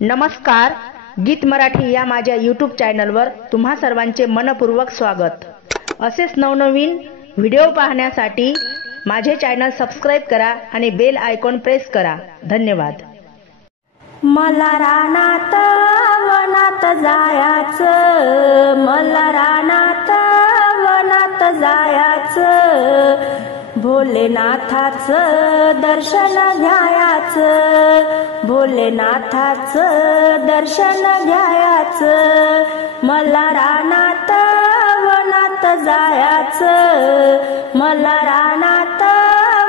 नमस्कार, गीत मराठी या माझ्या यूट्यूब चॅनलवर तुम्हा सर्वांचे मनपूर्वक स्वागत। असेच नवनवीन व्हिडिओ पाहण्यासाठी माझे चॅनल सबस्क्राइब करा आणि बेल आयकॉन प्रेस करा। धन्यवाद। मला रानात वनात जायाचं, मला रानात वनात जायाचं, भोलेनाथाचं दर्शन घ्यायाचं, भोलेनाथाचं दर्शन घ्यायाचं। मला रानात वनात जायाचं, मला रानात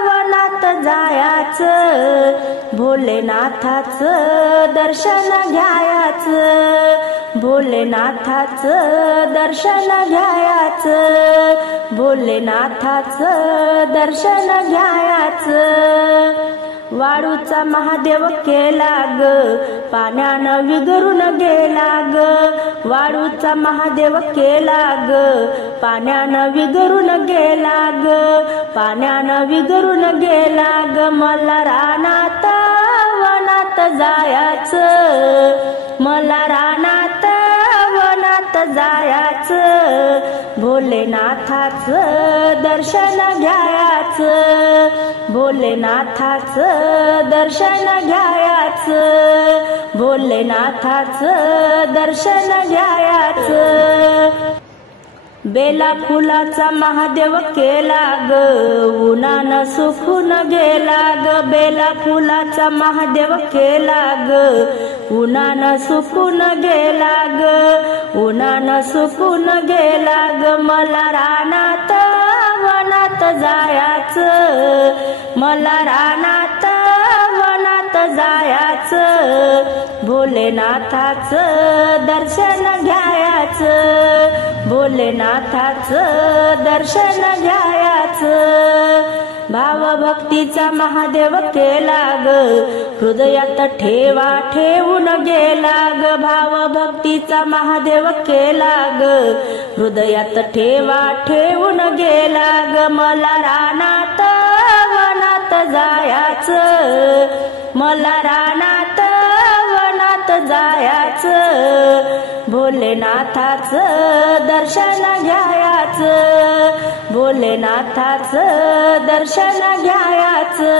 वनात जायाचं, भोलेनाथाचं दर्शन घ्यायाचं, भोलेनाथाचं दर्शन घ्यायाचं, भोलेनाथाचं दर्शन घ्यायाचं। वाळूचा महादेव केला ग, पाण्यानं विगरून गेला ग, वाळूचा महादेव केला ग, पाण्यानं विगरून गेला ग, पाण्यानं विगरून गेला ग। मला रानात वनात जायाचं, मला रानात वनात जायाचं, भोलेनाथाचं दर्शन घ्यायाचं, भोलेनाथाचं दर्शन घ्यायाचं, भोलेनाथाचं दर्शन घ्यायाचं। बेला फुलाचा महादेव केला ग, उन्हानं सुकून गेला ग, बेला फुलाचा महादेव केला ग, उन्हानं सुकून गेला ग, उन्हानं सुकून गेला ग। मला रानात वनात जायाचं, मला रानात वनात जायाचं, भोलेनाथाचं दर्शन घ्यायाचं, भोलेनाथाचं दर्शन घ्यायाचं। भावभक्तीचा महादेव केला ग, हृदयात ठेवा ठेवून गेला ग, भावभक्तीचा महादेव केला ग, हृदयात ठेवा ठेवून गेला ग। मला रानात वनात जायाचं, मला रानात वनात जायाचं, भोलेनाथाचं दर्शन घ्यायाचं, भोलेनाथाचं दर्शन घ्यायाचं,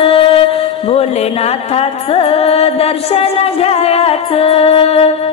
भोलेनाथाचं दर्शन घ्यायाचं।